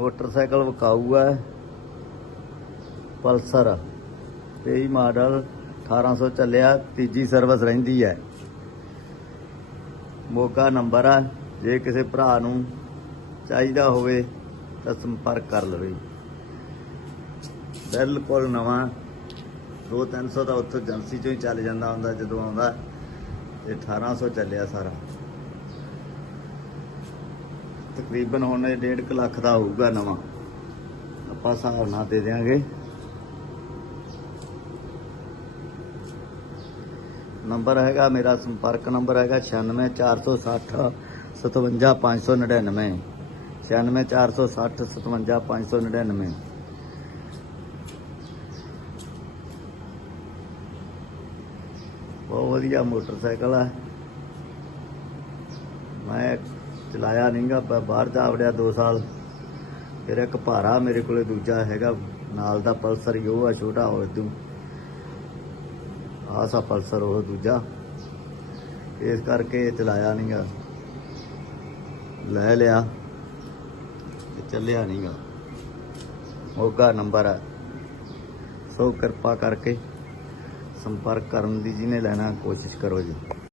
Motorcycle ਵਿਕਾਊ ਹੈ Pulsar 23 model 1800 ਚੱਲਿਆ, ਤੀਜੀ ਸਰਵਿਸ ਰਹਿੰਦੀ ਹੈ। ਮੋਗਾ ਨੰਬਰ ਆ, ਜੇ ਕਿਸੇ ਭਰਾ ਨੂੰ ਚਾਹੀਦਾ ਹੋਵੇ ਤਾਂ ਸੰਪਰਕ ਕਰ ਲਵੇ। ਬਿਲਕੁਲ ਨਵਾਂ 2-300 ਦਾ ਉੱਥੋਂ ਏਜੰਸੀ ਚੋਂ ਹੀ ਚੱਲ ਜਾਂਦਾ ਹੁੰਦਾ ਜਦੋਂ ਆਉਂਦਾ, ਤੇ 1800 ਚੱਲਿਆ ਸਾਰਾ। ਤਕਰੀਬਨ ਹੁਣ ਇਹ 1.5 ਲੱਖ ਦਾ ਹੋਊਗਾ ਨਵਾਂ। ਆਪਾਂ ਹਿਸਾਬ ਨਾਲ ਦੇ ਦੇਾਂਗੇ ਨੰਬਰ ਹੈਗਾ, ਮੇਰਾ ਸੰਪਰਕ ਨੰਬਰ ਹੈਗਾ 96460 57599 96460 57599 ਬਹੁਤ ਵਧੀਆ ਮੋਟਰਸਾਈਕਲ ਆ। ਚਲਾਇਆ ਨਹੀਂਗਾ ਬਾਹਰ ਜਾ ਵੜਿਆ 2 ਸਾਲ। ਫਿਰ ਇੱਕ ਭਾਰਾ ਮੇਰੇ ਕੋਲੇ ਦੂਜਾ ਹੈਗਾ, ਨਾਲ ਦਾ ਪਲਸਰ ਹੀ ਉਹ ਆ, ਛੋਟਾ ਹੋ ਤੂੰ ਆਸਾ ਪਲਸਰ ਉਹ ਦੂਜਾ। ਇਸ ਕਰਕੇ ਇਹ ਚਲਾਇਆ ਨਹੀਂਗਾ। ਲੈ ਲਿਆ ਤੇ ਚੱਲਿਆ ਨਹੀਂਗਾ। ਮੋਗਾ ਨੰਬਰ ਹੈ ਸੋ ਕਿਰਪਾ ਕਰਕੇ ਸੰਪਰਕ ਕਰਨ ਦੀ ਜਿਹਨੇ ਲੈਣਾ, ਕੋਸ਼ਿਸ਼ ਕਰੋ ਜੀ।